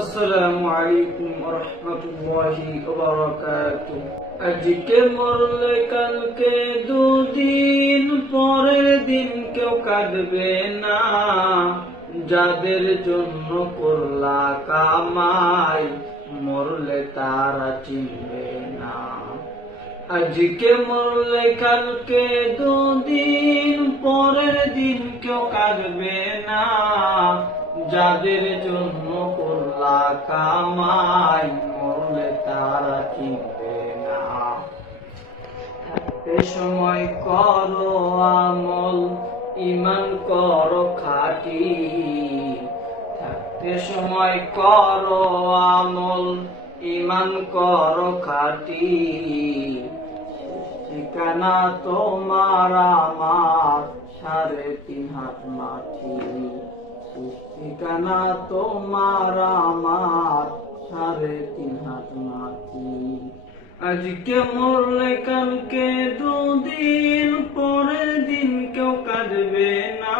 আসসালামু আলাইকুম ওয়া রাহমাতুল্লাহি ওয়া বারাকাতুহু। আজকে মরলে কালকে দুদিন, পরের দিন কেউ কাঁদবে না। যাদের জন্য করলা কামাই, মরলে তারা চিনবে না। আজকে মরলে কালকে দুদিন, পরের দিন কেউ কাঁদবে না। যাদের জন্য করলা কামাই, মরলে তারা চিনবে না। থাকতে সময় করো আমল, ঈমান করো খাঁটি। থাকতে সময় করো আমল, ঈমান করো খাঁটি। ঠিকানা তোমার আমার 3.5 হাত মাটি। ঠিকানা তোমার আমার 3.5 হাত মাটি। আজকে মরলে কালকে দুদিন, পরের দিন কেউ কাঁদবে না।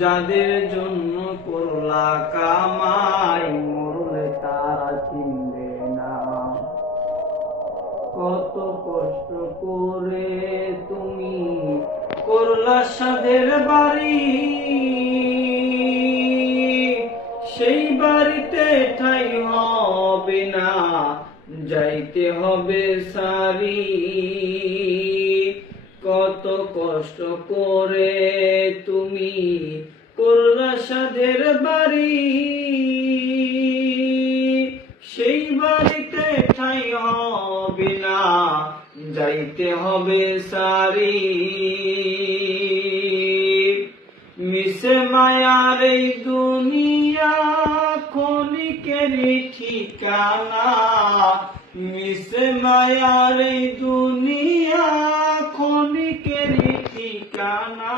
যাদের জন্য করলা কামাই, মরলে তারা চিনবে না। কত কষ্ট করে তুমি করলা সাধের বাড়ি, সেই বাড়িতে ঠাই হবে না, যাইতে হবে সারি। কত কষ্ট করে তুমি করলা সাধের বাড়ি, সেই বাড়িতে ঠাই হবে না, যাইতে হবে সারি। মিশে মায়ার এই দুনিয়া, ক্ষণিকেরই ঠিকানা। মিশে মায়ার এই দুনিয়া, ক্ষণিকেরই ঠিকানা।